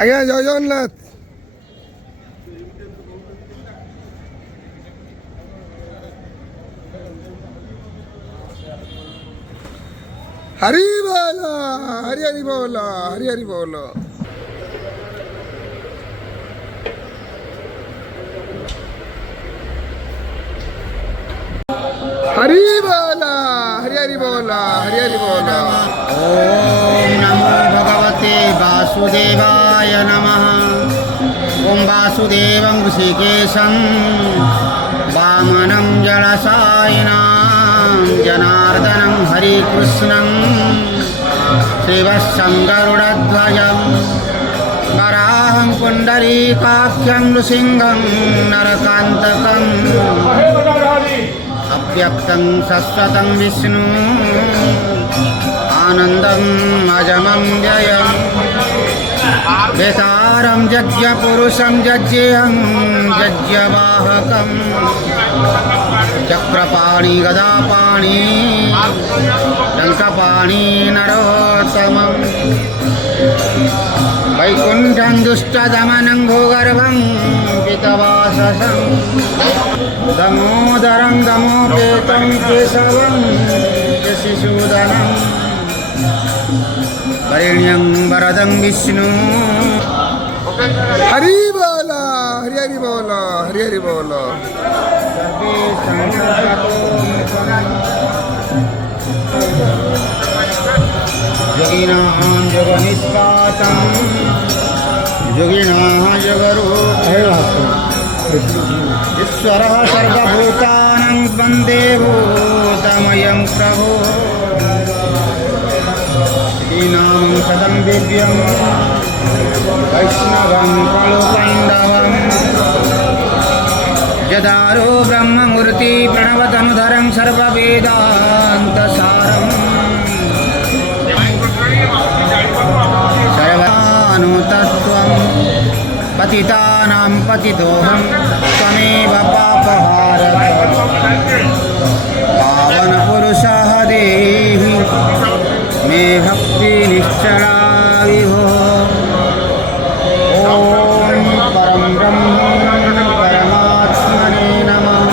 ଆଜ୍ଞା ଜୟ ଜଗନ୍ନାଥ। हरि बोल, हरि हरि बोल, हरि हरि बोल। हरि बोल, हरि हरि बोल, हरि हरि बोल। ओम नमो भगवते वासुदेवाय नमः। ओम वासुदेवं ऋषिकेशं वामनं जलसायिनां जनार्दनं हरिकृष्णं शिवशं गरुडध्वजं वराहं पुण्डरीकाख्यं नृसिंहं नरकान्तकम् अव्यक्तं शाश्वतं विष्णु आनन्दम् अजमं व्ययं वेतारं यज्ञपुरुषं यज्ञेयं यज्ञवाहकं चक्रपाणि गदापाणि शङ्खपाणि नरोत्तमं वैकुण्ठं दुष्टदमनं भूगर्भं पितवाससं दामोदरं दमोपेतं केशवं यशिसूदनं वरेण्यं वरदं विष्णु। हरि बोल, हरि हरि बोल, हरि हरि बोल। योगिनां योगनिष्पातं योगिनां योगरूपं ईश्वरः सर्वभूतानां वन्दे भूतमयं प्रभो। नामं सदं दिव्यं वैष्णवं खलु कैन्दवं यदारो ब्रह्ममूर्ति प्रणवतनुधरं सर्ववेदान्तसारम् सर्वानुतत्त्वं पतितानां पतितोऽहं त्वमेव पापहारः पावनपुरुषः देहि मे भक्ति निश्चला विभो। ओम परम ब्रह्म परमात्मने नमः।